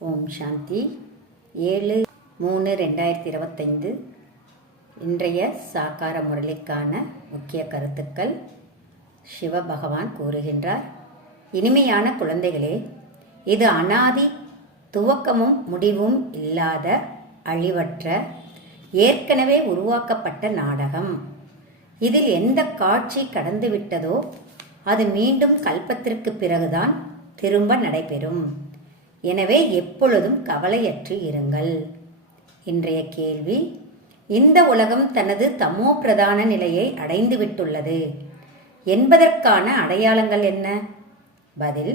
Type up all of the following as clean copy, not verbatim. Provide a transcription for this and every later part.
ஓம் சாந்தி 7/3/2025 இன்றைய சாக்கார முரளிக்கான முக்கிய கருத்துக்கள். சிவபகவான் கூறுகின்றார், இனிமையான குழந்தைகளே, இது அனாதி துவக்கமும் முடிவும் இல்லாத அழிவற்ற ஏற்கனவே உருவாக்கப்பட்ட நாடகம். இதில் எந்த காட்சி கடந்துவிட்டதோ அது மீண்டும் கல்பத்திற்கு பிறகுதான் திரும்ப நடைபெறும். எனவே எப்பொழுதும் கவலையற்று இருங்கள். இன்றைய கேள்வி, இந்த உலகம் தனது தமோ பிரதான நிலையை அடைந்துவிட்டுள்ளது என்பதற்கான அடையாளங்கள் என்ன? பதில்,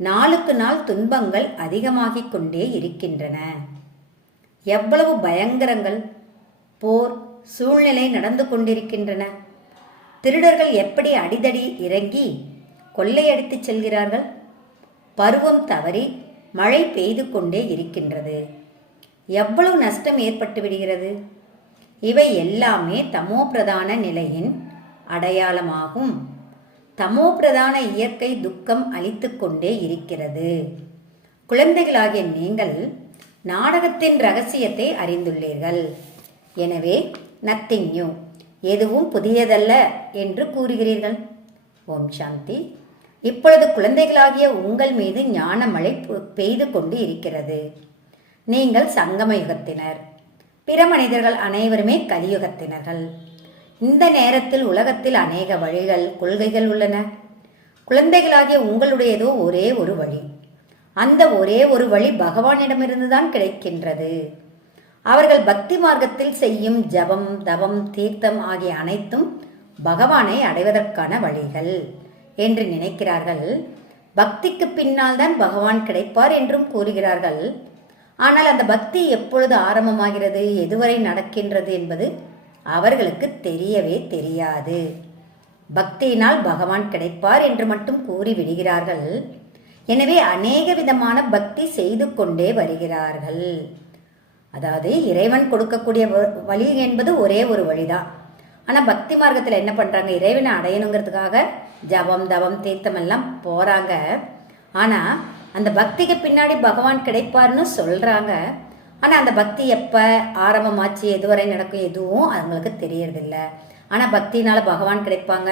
நாளுக்கு நாள் துன்பங்கள் அதிகமாகிக் கொண்டே இருக்கின்றன. எவ்வளவு பயங்கரங்கள், போர் சூழ்நிலை நடந்து கொண்டிருக்கின்றன. திருடர்கள் எப்படி அடிதடி இறங்கி கொள்ளையடித்து செல்கிறார்கள். பருவம் தவறி மழை பெய்து கொண்டே இருக்கின்றது. எவ்வளவு நஷ்டம் ஏற்பட்டு விடுகிறது. இவை எல்லாமே தமோ பிரதான நிலையின் அடையாளமாகும். தமோ பிரதான இயற்கை துக்கம் அளித்து கொண்டே இருக்கிறது. குழந்தைகளாகிய நீங்கள் நாடகத்தின் ரகசியத்தை அறிந்துள்ளீர்கள். எனவே நத்திங் நியூ, எதுவும் புதியதல்ல என்று கூறுகிறீர்கள். ஓம் சாந்தி. இப்பொழுது குழந்தைகளாகிய உங்கள் மீது ஞான மழை பெய்து கொண்டு இருக்கிறது. நீங்கள் சங்கம யுகத்தினர். பிற மனிதர்கள் அனைவருமே கலியுகத்தினர்கள். இந்த நேரத்தில் உலகத்தில் அநேக வழிகள், கொள்கைகள் உள்ளன. குழந்தைகளாகிய உங்களுடையதோ ஒரே ஒரு வழி. அந்த ஒரே ஒரு வழி பகவானிடமிருந்துதான் கிடைக்கின்றது. அவர்கள் பக்தி மார்க்கத்தில் செய்யும் ஜபம், தவம், தீர்த்தம் ஆகிய அனைத்தும் பகவானை அடைவதற்கான வழிகள் என்று நினைக்கிறார்கள். பக்திக்கு பின்னால் தான் பகவான் கிடைப்பார் என்றும் கூறுகிறார்கள். ஆனால் அந்த பக்தி எப்பொழுது ஆரம்பமாகிறது, எதுவரை நடக்கின்றது என்பது அவர்களுக்கு தெரியவே தெரியாது. பக்தியினால் பகவான் கிடைப்பார் என்று மட்டும் கூறி விடுகிறார்கள். எனவே அநேக விதமான பக்தி செய்து கொண்டே வருகிறார்கள். அதாவது இறைவன் கொடுக்கக்கூடிய வழி என்பது ஒரே ஒரு வழிதான். ஆனால் பக்தி மார்க்கத்தில் என்ன பண்ணுறாங்க, இறைவனை அடையணுங்கிறதுக்காக ஜபம், தவம், தீர்த்தம் எல்லாம் போகிறாங்க. ஆனால் அந்த பக்திக்கு பின்னாடி பகவான் கிடைப்பார்னு சொல்கிறாங்க. ஆனால் அந்த பக்தி எப்போ ஆரம்பமாச்சு, எதுவரை நடக்கும், எதுவும் அவங்களுக்கு தெரியறதில்ல. ஆனால் பக்தினால் பகவான் கிடைப்பாங்க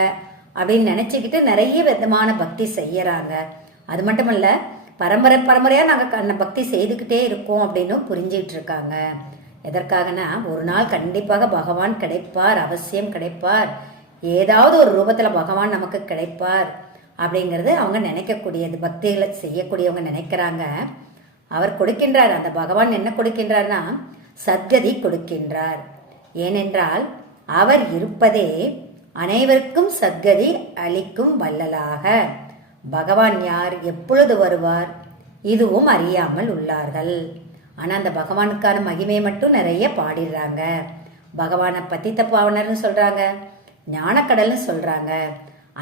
அப்படின்னு நினச்சிக்கிட்டு நிறைய விதமான பக்தி செய்யறாங்க. அது மட்டும் இல்லை, பரம்பரையாக நாங்கள் அந்த பக்தி செய்துக்கிட்டே இருக்கோம் அப்படின்னு புரிஞ்சிக்கிட்டு இருக்காங்க. எதற்காகனா, ஒரு நாள் கண்டிப்பாக பகவான் கிடைப்பார், அவசியம் கிடைப்பார், ஏதாவது ஒரு ரூபத்தில் பகவான் நமக்கு கிடைப்பார் அப்படிங்கிறது அவங்க நினைக்கக்கூடியது. பக்திகளை செய்யக்கூடியவங்க நினைக்கிறாங்க. அவர் கொடுக்கின்றார். அந்த பகவான் என்ன கொடுக்கின்றார்னா சத்கதி கொடுக்கின்றார். ஏனென்றால் அவர் இருப்பதே அனைவருக்கும் சத்கதி அளிக்கும் வல்லலாக. பகவான் யார், எப்பொழுது வருவார், இதுவும் அறியாமல் உள்ளார்கள். ஆனால் அந்த பகவானுக்கான மகிமையை மட்டும் நிறைய பாடிடுறாங்க. பகவானை பத்தித்த பாவனர்னு சொல்கிறாங்க, ஞானக்கடல்னு சொல்கிறாங்க.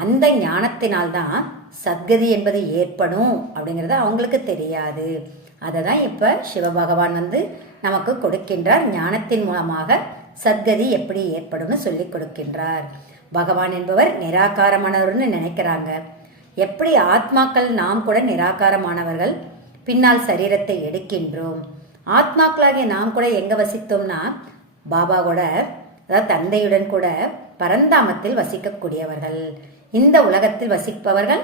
அந்த ஞானத்தினால்தான் சத்கதி என்பது ஏற்படும் அப்படிங்கிறது அவங்களுக்கு தெரியாது. அதை தான் இப்போ சிவபகவான் நமக்கு கொடுக்கின்றார். ஞானத்தின் மூலமாக சத்கதி எப்படி ஏற்படும்னு சொல்லி கொடுக்கின்றார். பகவான் என்பவர் நிராகாரமானவர்னு நினைக்கிறாங்க. எப்படி ஆத்மாக்கள் நாம் கூட நிராகாரமானவர்கள், பின்னால் சரீரத்தை எடுக்கின்றோம். ஆத்மாக்களாகிய நாம் கூட எங்கே வசித்தோம்னா பாபா கூட, அதாவது தந்தையுடன் கூட பரந்தாமத்தில் வசிக்கக்கூடியவர்கள். இந்த உலகத்தில் வசிப்பவர்கள்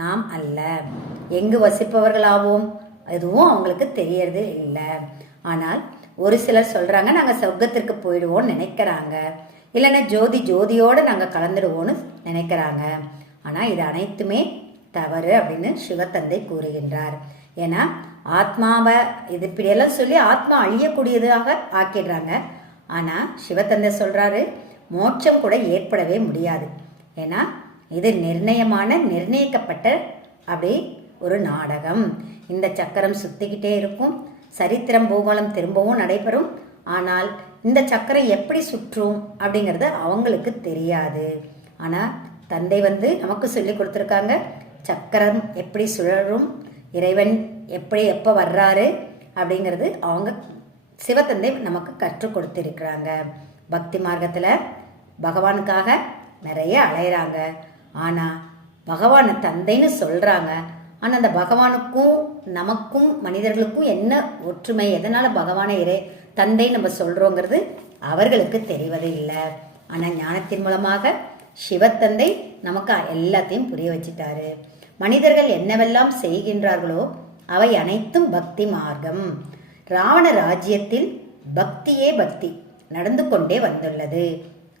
நாம் அல்ல. எங்கு வசிப்பவர்களாவோம் எதுவும் அவங்களுக்கு தெரியறது இல்லை. ஆனால் ஒரு சிலர் சொல்கிறாங்க, நாங்கள் சொர்க்கத்திற்கு போயிடுவோம்னு நினைக்கிறாங்க. இல்லைன்னா ஜோதியோடு நாங்கள் கலந்துடுவோன்னு நினைக்கிறாங்க. ஆனால் இது அனைத்துமே தவறு அப்படின்னு சிவத்தந்தை கூறுகின்றார். ஏன்னா ஆத்மாவை இது இப்படியெல்லாம் சொல்லி ஆத்மா அழியக்கூடியதாக ஆக்கிடுறாங்க. ஆனால் சிவத்தந்தை சொல்கிறாரு, மோட்சம் கூட ஏற்படவே முடியாது. ஏன்னா இது நிர்ணயிக்கப்பட்ட அப்படி ஒரு நாடகம். இந்த சக்கரம் சுற்றிக்கிட்டே இருக்கும். சரித்திரம், பூகோளம் திரும்பவும் நடைபெறும். ஆனால் இந்த சக்கரம் எப்படி சுற்றும் அப்படிங்கிறது அவங்களுக்கு தெரியாது. ஆனால் தந்தை நமக்கு சொல்லி கொடுத்துருக்காங்க, சக்கரம் எப்படி சுழலும், இறைவன் எப்போ வர்றாரு அப்படிங்கிறது அவங்க சிவத்தந்தை நமக்கு கற்றுக் கொடுத்திருக்கிறாங்க. பக்தி மார்க்கத்தில் பகவானுக்காக நிறைய அலையிறாங்க. ஆனால் பகவானை தந்தைன்னு சொல்கிறாங்க. ஆனால் அந்த பகவானுக்கும் நமக்கும் மனிதர்களுக்கும் என்ன ஒற்றுமை, எதனால பகவானை தந்தை நம்ம சொல்றோங்கிறது அவர்களுக்கு தெரிவது இல்லை. ஆனால் ஞானத்தின் மூலமாக சிவத்தந்தை நமக்கு எல்லாத்தையும் புரிய வச்சிட்டாரு. மனிதர்கள் என்னவெல்லாம் செய்கின்றார்களோ அவை அனைத்தும் பக்தி மார்க்கம். ராவண ராஜ்யத்தில் பக்தியே பக்தி நடந்து கொண்டே வந்துள்ளது.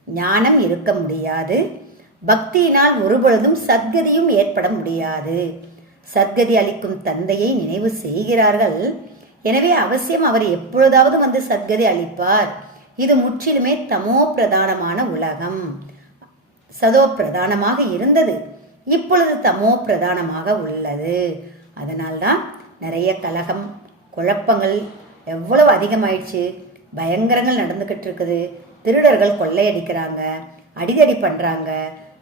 ஞானம் இருக்க முடியாது. பக்தியினால் ஒருபொழுதும் சத்கதியும் ஏற்பட முடியாது. சத்கதி அளிக்கும் தந்தையை நினைவு செய்கிறார்கள். எனவே அவசியம் அவர் எப்பொழுதாவது வந்து சத்கதி அளிப்பார். இது முற்றிலுமே தமோ பிரதானமான உலகம். சதோ பிரதானமாக இருந்தது, இப்பொழுது தமோ பிரதானமாக உள்ளது. அதனால்தான் நிறைய கலகம், குழப்பங்கள் எவ்வளவு அதிகமாயிடுச்சு. பயங்கரங்கள் நடந்துகிட்டு இருக்குது. திருடர்கள் கொள்ளையடிக்கிறாங்க, அடிதடி பண்றாங்க.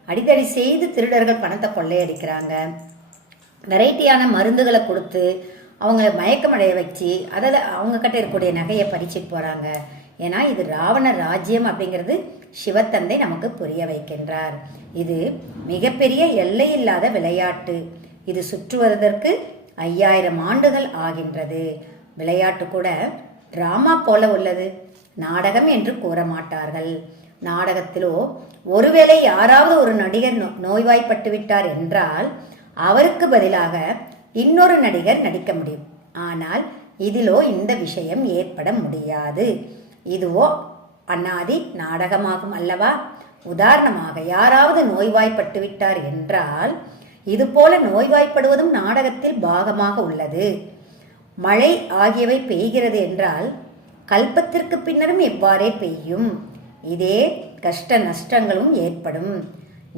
அடிதடி செய்து திருடர்கள் பணத்தை கொள்ளையடிக்கிறாங்க. வெரைட்டியான மருந்துகளை கொடுத்து அவங்கள மயக்கமடைய வச்சு அதில் அவங்க கிட்ட இருக்கக்கூடிய நகையை பறிச்சுட்டு போறாங்க. ஏன்னா இது ராவண ராஜ்யம் அப்படிங்கிறது சிவத்தந்தை நமக்கு புரிய வைக்கின்றார். இது மிகப்பெரிய எல்லையில்லாத விளையாட்டு. இது சுற்றுவதற்கு 5000 ஆண்டுகள் ஆகின்றது. விளையாட்டு கூட டிராமா போல உள்ளது, நாடகம் என்று கூற மாட்டார்கள். நாடகத்திலோ ஒருவேளை யாராவது ஒரு நடிகர் நோய்வாய்ப்பட்டு விட்டார் என்றால் அவருக்கு பதிலாக இன்னொரு நடிகர் நடிக்க முடியும். ஆனால் இதிலோ இந்த விஷயம் ஏற்பட முடியாது. இதுவோ அன்னாதி நாடகமாகும் அல்லவா? உதாரணமாக யாராவது நோய்வாய்ப்பட்டு விட்டார் என்றால் இது போல நோய்வாய்ப்படுவதும் நாடகத்தில் பாகமாக உள்ளது. மழை ஆகியவை பெய்கிறது என்றால் கல்பத்திற்கு பின்னரும் எவ்வாறே பெய்யும். இதே கஷ்ட நஷ்டங்களும் ஏற்படும்.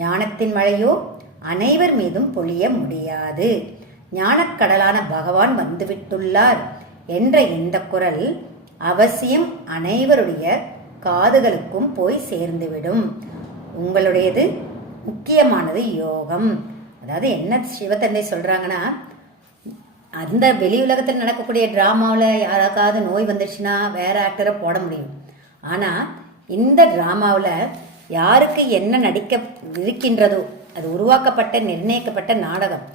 ஞானத்தின் மழையோ அனைவர் மீதும் பொழிய முடியாது. ஞானக்கடலான பகவான் வந்துவிட்டுள்ளார் என்ற இந்த குரல் அவசியம் அனைவருடைய காதுகளுக்கும் போய் சேர்ந்துவிடும். உங்களுடையது முக்கியமானது யோகம். அதாவது என்ன சிவத்தந்தை சொல்றாங்கன்னா, அந்த வெளி உலகத்தில் நடக்கக்கூடிய டிராமாவில் யாராவது நோய் வந்துடுச்சுன்னா வேற ஆக்டரை போட முடியும். ஆனால் இந்த டிராமாவில் யாருக்கு என்ன நடிக்க இருக்கின்றதோ அது உருவாக்கப்பட்ட நிர்ணயிக்கப்பட்ட நாடகம்,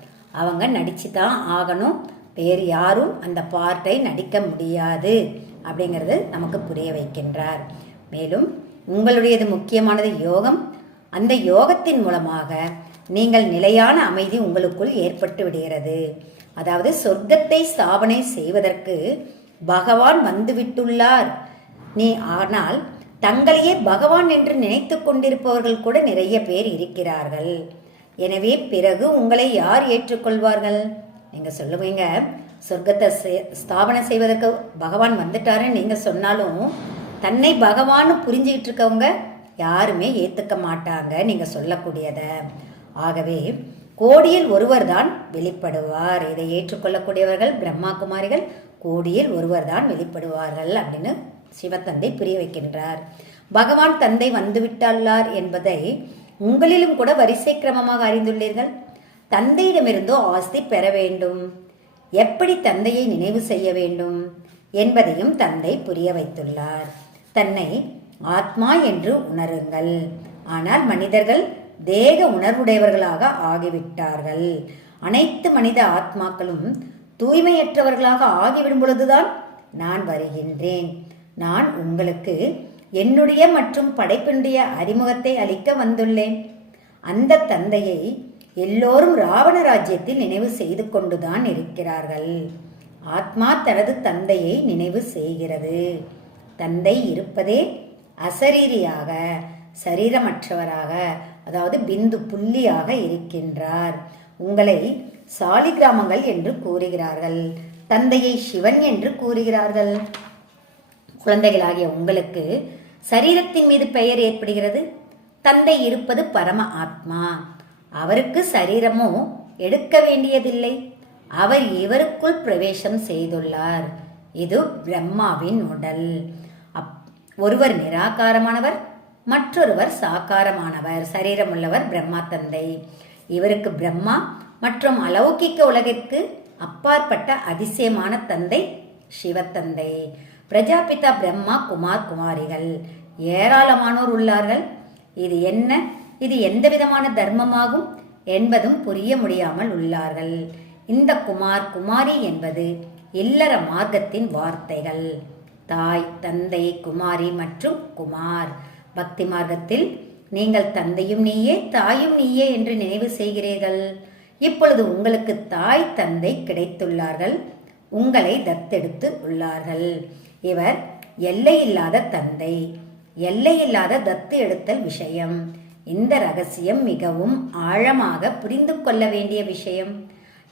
அவங்க நடிச்சு தான் ஆகணும். வேறு யாரும் அந்த பார்ட்டை நடிக்க முடியாது அப்படிங்கிறது நமக்கு புரிய வைக்கின்றார். மேலும் உங்களுடையது முக்கியமானது யோகம். அந்த யோகத்தின் மூலமாக நீங்கள் நிலையான அமைதி உங்களுக்குள் ஏற்பட்டு விடுகிறது. அதாவது சொர்க்கத்தை ஸ்தாபனை செய்வதற்கு பகவான் வந்துவிட்டுள்ளார். ஆனால் தங்களையே பகவான் என்று நினைத்து கொண்டிருப்பவர்கள் கூட நிறைய பேர் இருக்கிறார்கள். எனவே பிறகு உங்களை யார் ஏற்றுக்கொள்வார்கள்? நீங்க சொல்லுவீங்க, சொர்க்கத்தை ஸ்தாபனை செய்வதற்கு பகவான் வந்துட்டாருன்னு நீங்க சொன்னாலும் தன்னை பகவான் புரிஞ்சுக்கிட்டு இருக்கவங்க யாருமே ஏத்துக்க மாட்டாங்க நீங்க சொல்லக்கூடியத. ஆகவே கோடியில் ஒருவர் தான் வெளிப்படுவார். இதை ஏற்றுக்கொள்ளக்கூடியவர்கள் பிரம்மா குமாரிகள் கோடியில் ஒருவர் தான் வெளிப்படுவார்கள் அப்படின்னு சிவத்தந்தை புரிய வைக்கின்றார். பகவான் தந்தை வந்துவிட்டார் என்பதை உங்களிலும் கூட வரிசை கிரமமாக அறிந்துள்ளீர்கள். தந்தையிடமிருந்தோ ஆஸ்தி பெற வேண்டும், எப்படி தந்தையை நினைவு செய்ய வேண்டும் என்பதையும் தந்தை புரிய வைத்துள்ளார். தன்னை ஆத்மா என்று உணருங்கள். ஆனால் மனிதர்கள் தேக உணர்வுடையவர்களாக ஆகிவிட்டார்கள். அனைத்து மனித ஆத்மாக்களும் தூய்மையற்றவர்களாக ஆகிவிடும் பொழுதுதான் நான் வருகின்றேன். நான் உங்களுக்கு என்னுடைய மற்றும் படைப்பினுடைய அறிமுகத்தை அளிக்க வந்துள்ளேன். அந்த தந்தையை எல்லோரும் ராவண ராஜ்யத்தில் நினைவு செய்து கொண்டுதான் இருக்கிறார்கள். ஆத்மா தனது தந்தையை நினைவு செய்கிறது. தந்தை இருப்பதே அசரீரியாக, சரீரமற்றவராக, அதாவது பிந்து புள்ளியாக இருக்கின்றார். உங்களை சாலிகிராமங்கள் என்று கூறுகிறார்கள், தந்தையை சிவன் என்று கூறுகிறார்கள். குழந்தைகளாகிய உங்களுக்கு சரீரத்தின் மீது பெயர் ஏற்படுகிறது. தந்தை இருப்பது பரம ஆத்மா. அவருக்கு சரீரமோ எடுக்க வேண்டியதில்லை. அவர் இவருக்குள் பிரவேசம் செய்துள்ளார். இது பிரம்மாவின் உடல். ஒருவர் நிராகாரமானவர், மற்றொருவர் சாகாரமானவர். சரீரம் உள்ளவர் பிரம்மா தந்தை. இவருக்கு பிரம்மா மற்றும் அலௌகிக்க உலகிற்கு அப்பாற்பட்ட அதிசயமான தந்தை சிவத்தந்தை. பிரஜாபிதா பிரம்மா குமார் குமாரிகள் ஏராளமானோர் உள்ளார்கள். இது என்ன, இது எந்த விதமான தர்மமாகும் என்பதும் புரிய முடியாமல் உள்ளார்கள். இந்த குமார் குமாரி என்பது இல்லற மார்க்கத்தின் வார்த்தைகள். தாய், தந்தை, குமாரி மற்றும் குமார். பக்தி மார்க்கத்தில் நீங்கள் தந்தையும் நீயே தாயும் நீயே என்று நினைவு செய்கிறீர்கள். இப்பொழுது உங்களுக்கு தாய் தந்தை கிடைத்துள்ளார்கள், உங்களை தத்தெடுத்து உள்ளார்கள். இவர் எல்லையில்லாத தந்தை, எல்லையில்லாத தத்து எடுத்தல் விஷயம். இந்த ரகசியம் மிகவும் ஆழமாக புரிந்து கொள்ள வேண்டிய விஷயம்.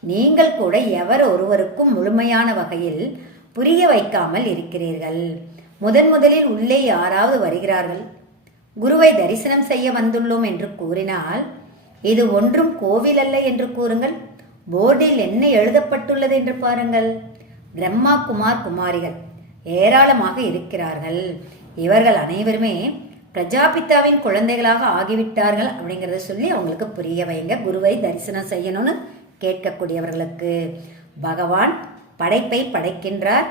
நீங்கள் கூட எவர் ஒருவருக்கும் முழுமையான வகையில் புரிய வைக்காமல் இருக்கிறீர்கள். முதலில் உள்ளே யாராவது வருகிறார்கள், குருவை தரிசனம் செய்ய வந்துள்ளோம் என்று கூறினால், இது ஒன்றும் கோவில் அல்ல என்று கூறுங்கள். போர்டில் என்ன எழுதப்பட்டுள்ளது என்று பாருங்கள். பிரம்மா குமார் குமாரிகள் ஏராளமாக இருக்கிறார்கள். இவர்கள் அனைவருமே பிரஜாபித்தாவின் குழந்தைகளாக ஆகிவிட்டார்கள் அப்படிங்கிறத சொல்லி அவங்களுக்கு புரிய வைங்க. குருவை தரிசனம் செய்யணும்னு கேட்கக்கூடியவர்களுக்கு பகவான் படைப்பை படைக்கின்றார்.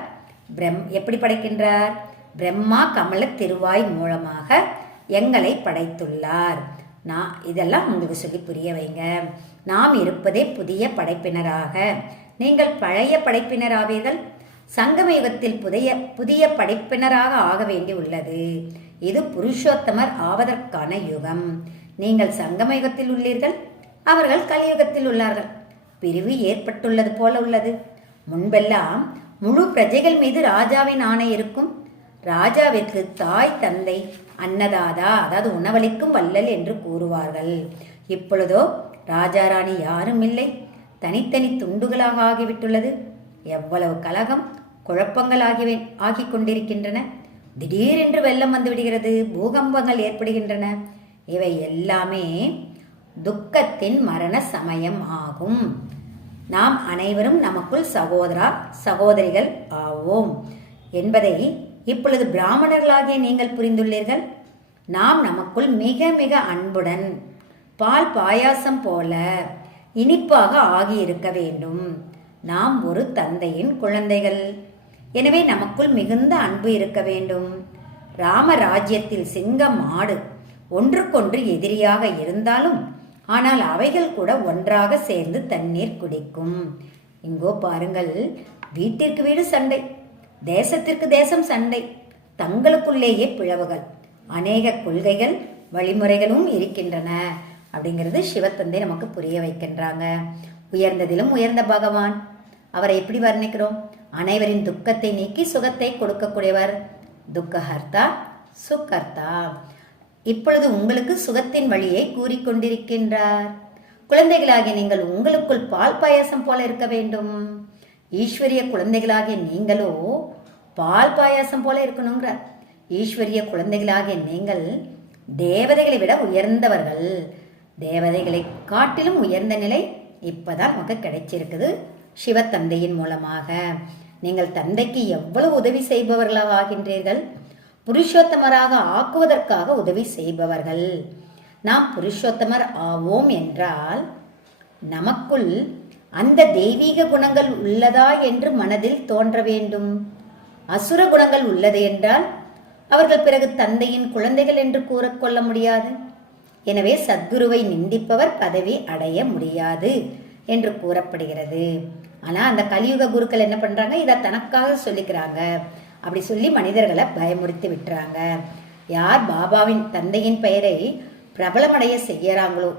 எப்படி படைக்கின்றார்? பிரம்மா கமல திருவாய் மூலமாக எங்களை படைத்துள்ளார். இதெல்லாம் உங்களுக்கு சொல்லி புரிய வைங்க. நாம் இருப்பதே புதிய படைப்பினராக, நீங்கள் பழைய படைப்பினராவீர்கள். சங்கம யுகத்தில் புதிய படைப்பினராக ஆக வேண்டி உள்ளது. இது புருஷோத்தமர் ஆவதற்கான யுகம். நீங்கள் சங்கம யுகத்தில் உள்ளீர்கள், அவர்கள் கலியுகத்தில் உள்ளார்கள். பிரிவு ஏற்பட்டுள்ளது போல உள்ளது. முன்பெல்லாம் முழு பிரஜைகள் மீது ராஜாவின் ஆணை இருக்கும். ராஜாவிற்கு தாய் தந்தை அன்னதாதா, அதாவது உணவளிக்கும் வள்ளல் என்று கூறுவார்கள். இப்பொழுதோ ராஜாராணி யாரும் இல்லை, தனித்தனி துண்டுகளாக ஆகிவிட்டுள்ளது. எவ்வளவு கலகம் குழப்பங்கள் ஆகிக் கொண்டிருக்கின்றன. திடீரென்று வெள்ளம் வந்து விடுகிறது, பூகம்பங்கள் ஏற்படுகின்றன. இவை எல்லாமே துக்கத்தின் மரண சமயம் ஆகும். நாம் அனைவரும் நமக்குள் சகோதரா சகோதரிகள் ஆவோம் என்பதை இப்பொழுது பிராமணர்களாகிய நீங்கள் புரிந்துள்ளீர்கள். நாம் நமக்குள் மிக மிக அன்புடன் பால் பாயாசம் போல இனிப்பாக ஆகியிருக்க வேண்டும். நாம் ஒரு தந்தையின் குழந்தைகள். எனவே நமக்குள் மிகுந்த அன்பு இருக்க வேண்டும். ராமராஜ்யத்தில் சிங்கம் ஆடு ஒன்றுக்கொன்று எதிரியாக இருந்தாலும் ஆனால் அவைகள் கூட ஒன்றாக சேர்ந்து தண்ணீர் குடிக்கும். இங்கோ பாருங்கள், வீட்டிற்கு வீடு சண்டை, தேசத்திற்கு தேசம் சண்டை, தங்களுக்குள்ளேயே பிளவுகள், அநேக கொள்கைகள் வழிமுறைகளும் இருக்கின்றன அப்படிங்கிறது சிவத்தந்தை நமக்கு புரிய வைக்கின்றாங்க. உயர்ந்ததிலும் உயர்ந்த பகவான், அவரை எப்படி வர்ணிக்கிறோம்? அனைவரின் துக்கத்தை நீக்கி சுகத்தை கொடுக்கக்கூடியவர், துக்கஹர்த்தா சுக்கர்த்தா. இப்பொழுது உங்களுக்கு சுகத்தின் வழியை கூறிக்கொண்டிருக்கின்றார். குழந்தைகளாகிய நீங்கள் உங்களுக்குள் பால் பாயாசம் போல இருக்க வேண்டும். ஈஸ்வரிய குழந்தைகளாகிய நீங்களோ பால் பாயாசம் போல இருக்கணுங்கிறார். ஈஸ்வரிய குழந்தைகளாகிய நீங்கள் தேவதைகளை விட உயர்ந்தவர்கள். தேவதைகளை காட்டிலும் உயர்ந்த நிலை இப்பதான் நமக்கு கிடைச்சிருக்குது சிவத்தந்தையின் மூலமாக. நீங்கள் தந்தைக்கு எவ்வளவு உதவி செய்பவர்களாக ஆகின்றீர்கள். புருஷோத்தமராக ஆக்குவதற்காக உதவி செய்பவர்கள். நாம் புருஷோத்தமர் ஆவோம் என்றால் நமக்குள் அந்த தெய்வீக குணங்கள் உள்ளதா என்று மனதில் தோன்ற வேண்டும். அசுர குணங்கள் உள்ளது என்றால் அவர்கள் பிறகு தந்தையின் குழந்தைகள் என்று கூறக்கொள்ள முடியாது. எனவே சத்குருவை நிந்திப்பவர் பதவி அடைய முடியாது என்று கூறப்படுகிறது. ஆனா அந்த கலியுக குருக்கள் என்ன பண்றாங்க? இதை தனக்காக சொல்லிக்கிறாங்க. அப்படி சொல்லி மனிதர்களை பயமுறுத்தி விட்டுறாங்க. யார் பாபாவின் தந்தையின் பெயரை பிரபலமடைய செய்யறாங்களோ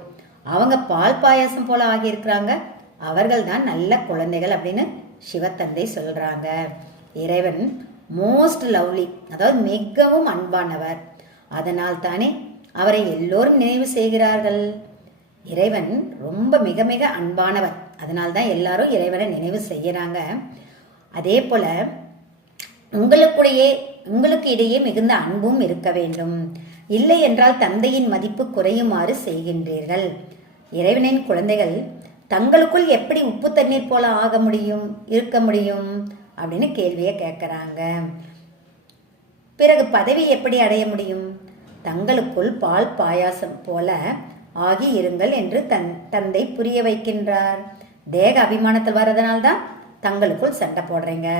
அவங்க பால் பாயாசம் போல ஆகியிருக்கிறாங்க. அவர்கள் தான் நல்ல குழந்தைகள் அப்படின்னு சிவத்தந்தை சொல்றாங்க. இறைவன் மோஸ்ட் லவ்லி, அதாவது மிகவும் அன்பானவர். அதனால் தானே அவரை எல்லோரும் நினைவு செய்கிறார்கள். இறைவன் ரொம்ப மிக மிக அன்பானவர். அதனால்தான் எல்லாரும் இறைவனை நினைவு செய்யறாங்க. அதே போல உங்களுக்கு இடையே மிகுந்த அன்பும் இருக்க வேண்டும். இல்லை என்றால் தந்தையின் மதிப்பு குறையுமாறு செய்கின்றீர்கள். இறைவனின் குழந்தைகள் தங்களுக்குள் எப்படி உப்பு தண்ணீர் போல இருக்க முடியும் அப்படின்னு கேள்வியை கேட்கறாங்க. பிறகு பதவி எப்படி அடைய முடியும்? தங்களுக்குள் பால் பாயாசம் போல ஆகி இருங்கள் என்று தந்தை புரிய வைக்கின்றார். தேக அபிமானத்தில் வர்றதுனால்தான் தங்களுக்குள் சண்டை போடுறீங்க.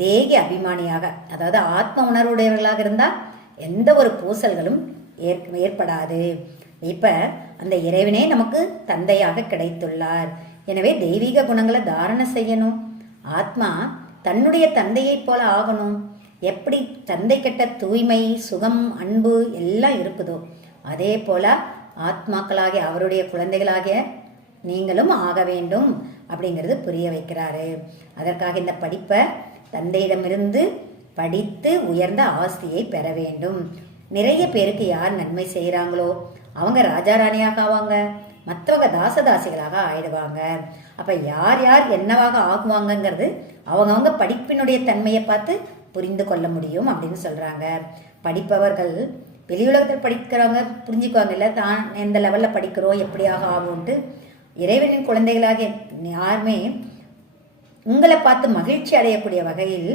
தேகி அபிமானியாக, அதாவது ஆத்ம உணர்வுடையவர்களாக இருந்தால் எந்த ஒரு பூசல்களும் ஏற்படாது. இப்ப அந்த இறைவனே நமக்கு தந்தையாக கிடைத்துள்ளார். எனவே தெய்வீக குணங்களை தாரணை செய்யணும். ஆத்மா தன்னுடைய தந்தையைப் போல ஆகணும். எப்படி தந்தை கிட்ட தூய்மை, சுகம், அன்பு எல்லாம் இருக்குதோ அதே போல ஆத்மாக்களாகிய அவருடைய குழந்தைகளாகிய நீங்களும் ஆக வேண்டும் அப்படிங்கிறது புரிய வைக்கிறாரு. அதற்காக இந்த படிப்பை தந்தையிடமிருந்து படித்து உயர்ந்த ஆஸ்தியை பெற வேண்டும். நிறைய பேருக்கு யார் நன்மை செய்கிறாங்களோ அவங்க ராஜா ராணியாக ஆவாங்க, மற்றவங்க தாசதாசிகளாக ஆயிடுவாங்க. அப்போ யார் யார் என்னவாக ஆகுவாங்கங்கிறது அவங்கவுங்க படிப்பினுடைய தன்மையை பார்த்து புரிந்து கொள்ள முடியும் அப்படின்னு சொல்கிறாங்க. படிப்பவர்கள் வெளியுலகத்தில் படிக்கிறவங்க புரிஞ்சுக்குவாங்க, இல்லை தான் எந்த லெவலில் படிக்கிறோம் எப்படியாக ஆகும்ன்ட்டு. இறைவனின் குழந்தைகளாக யாருமே உங்களை பார்த்து மகிழ்ச்சி அடையக்கூடிய வகையில்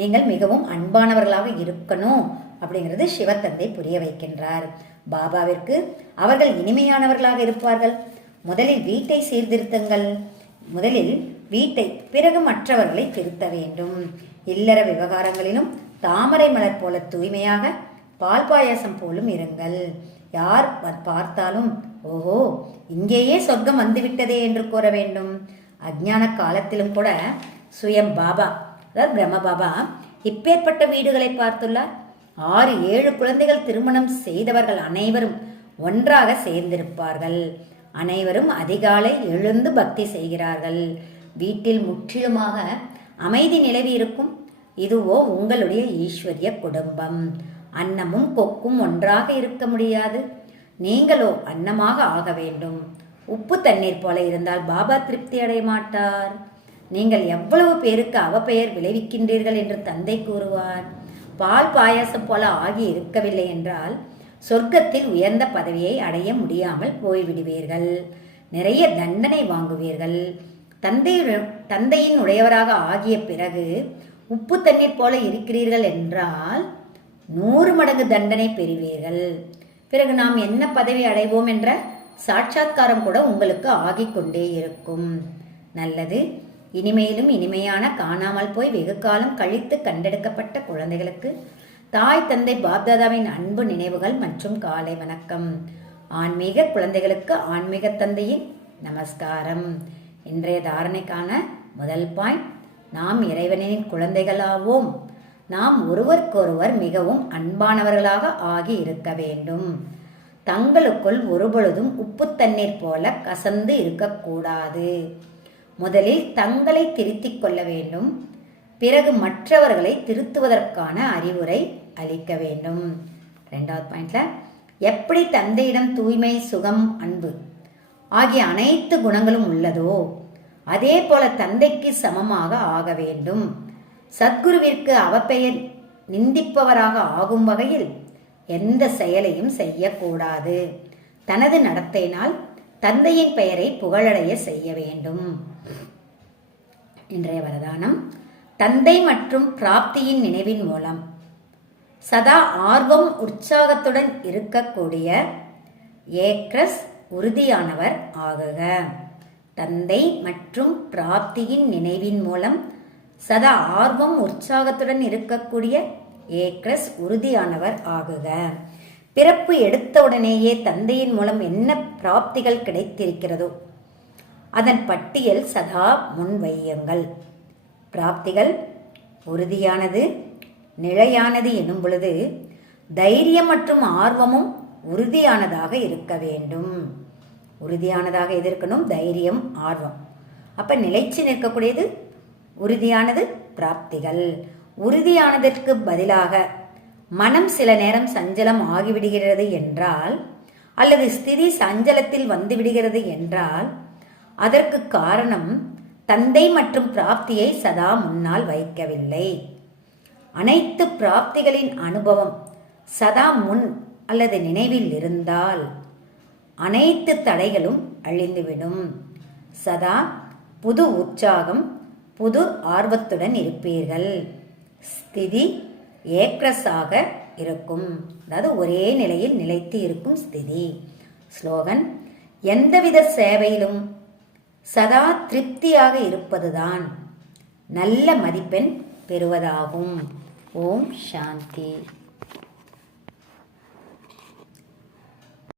நீங்கள் மிகவும் அன்பானவர்களாக இருக்கணும் அப்படிங்கிறது சிவத்தந்தை புரிய வைக்கின்றார். பாபாவிற்கு அவர்கள் இனிமையானவர்களாக இருப்பார்கள். முதலில் வீட்டை சீர்திருத்தங்கள், முதலில் வீட்டை, பிறகு மற்றவர்களை திருத்த வேண்டும். இல்லற விவகாரங்களிலும் தாமரை மலர் போல தூய்மையாக, பால் பாயாசம் போலும் இருங்கள். யார் பார்த்தாலும் ஓஹோ இங்கேயே சொர்க்கம் வந்துவிட்டதே என்று கூற வேண்டும். அஞ்ஞான காலத்திலும் கூட சுயம் பாபா, அதாவது பிரம்ம பாபா இப்பேற்பட்ட வீடுகளை பார்த்துள்ளார். 6-7 குழந்தைகள் திருமணம் செய்தவர்கள் அனைவரும் ஒன்றாக சேர்ந்திருப்பார்கள். அனைவரும் அதிகாலை எழுந்து பக்தி செய்கிறார்கள். வீட்டில் முற்றிலுமாக அமைதி நிலவி இருக்கும். இதுவோ உங்களுடைய ஈஸ்வரிய குடும்பம். அன்னமும் கொக்கும் ஒன்றாக இருக்க முடியாது. நீங்களோ அன்னமாக ஆக வேண்டும். உப்பு தண்ணீர் போல இருந்தால் பாபா திருப்தி அடைய மாட்டார். நீங்கள் எவ்வளவு பேருக்கு அவப்பெயர் விளைவிக்கின்றீர்கள் என்று தந்தை கூறுவார். பால் பாயாசம் போல ஆகி இருக்கவில்லை என்றால் சொர்க்கத்தில் உயர்ந்த பதவியை அடைய முடியாமல் போய்விடுவீர்கள். நிறைய தண்டனை வாங்குவீர்கள். தந்தையின் உடையவராக ஆகிய பிறகு உப்பு தண்ணீர் போல இருக்கிறீர்கள் என்றால் 100 மடங்கு தண்டனை பெறுவீர்கள். பிறகு நாம் என்ன பதவி அடைவோம் என்ற சாட்சாத்காரம் கூட உங்களுக்கு ஆகிக்கொண்டே இருக்கும். நல்லது. இனிமையிலும் இனிமையான காணாமல் போய் வெகு காலம் கழித்து கண்டெடுக்கப்பட்ட குழந்தைகளுக்கு தாய் தந்தை பாப்தாதாவின் அன்பு நினைவுகள் மற்றும் காலை வணக்கம். ஆன்மீக குழந்தைகளுக்கு ஆன்மீக தந்தையின் நமஸ்காரம். இன்றைய தாரணைக்கான முதல் பாயிண்ட், நாம் இறைவனின் குழந்தைகளாவோம். நாம் ஒருவருக்கொருவர் மிகவும் அன்பானவர்களாக ஆகி இருக்க வேண்டும். தங்களுக்குள் ஒருபொழுதும் உப்பு தண்ணீர் போல கசந்து இருக்கக்கூடாது. முதலில் தங்களை திருத்திக் கொள்ள வேண்டும். பிறகு மற்றவர்களை திருத்துவதற்கான அறிவுரை அளிக்க வேண்டும். 2வது பாயிண்ட்ல, எப்படி தந்தையிடம் தூய்மை, சுகம், அன்பு ஆகிய அனைத்து குணங்களும் உள்ளதோ அதே போல தந்தைக்கு சமமாக ஆக வேண்டும். சத்குருவிற்கு அவப்பெயர் நிந்திப்பவராக ஆகும் வகையில் எந்த செயலையும் செய்யக்கூடாது. தனது நடத்தையினால் தந்தையின் பெயரை புகழடைய செய்ய வேண்டும். இன்றைய வரதானம், தந்தை மற்றும் பிராப்தியின் நினைவின் மூலம் சதா ஆர்வம் உற்சாகத்துடன் இருக்கக்கூடிய ஏக்ரஸ் உறுதியானவர் ஆகுக. தந்தை மற்றும் பிராப்தியின் நினைவின் மூலம் சதா ஆர்வம் உற்சாகத்துடன் இருக்கக்கூடிய ஏக்ரஸ் உறுதியானவர் ஆகுக. பிறப்பு எடுத்தவுடனேயே தந்தையின் மூலம் என்ன பிராப்திகள் கிடைத்திருக்கிறதோ அதன் பட்டியல் சதா முன் வையுங்கள். பிராப்திகள் உறுதியானது, நிலையானது எனும் பொழுது தைரியம் மற்றும் ஆர்வமும் உறுதியானதாக இருக்க வேண்டும். உறுதியானதாக எதிர்க்கணும், தைரியம், ஆர்வம். அப்ப நிலைச்சு நிற்கக்கூடியது உறுதியானது பிராப்திகள். உறுதியானதற்கு பதிலாக மனம் சில நேரம் சஞ்சலம் ஆகிவிடுகிறது என்றால், அல்லது ஸ்திதி சஞ்சலத்தில் வந்துவிடுகிறது என்றால், அதற்கு காரணம் தந்தை மற்றும் பிராப்தியை சதா முன்னால் வைக்கவில்லை. அனைத்து பிராப்திகளின் அனுபவம் சதா முன் அல்லது நினைவில் இருந்தால் அனைத்து தடைகளும் அழிந்துவிடும். சதா புது உற்சாகம், புது ஆர்வத்துடன் இருப்பீர்கள். ஸ்திதி ஏக்ரஸாக இருக்கும், அதாவது ஒரே நிலையில் நிலைத்து இருக்கும் ஸ்திதி. ஸ்லோகன், எந்தவித சேவையிலும் சதா திருப்தியாக இருப்பதுதான் நல்ல மதிப்பெண் பெறுவதாகும். ஓம் சாந்தி.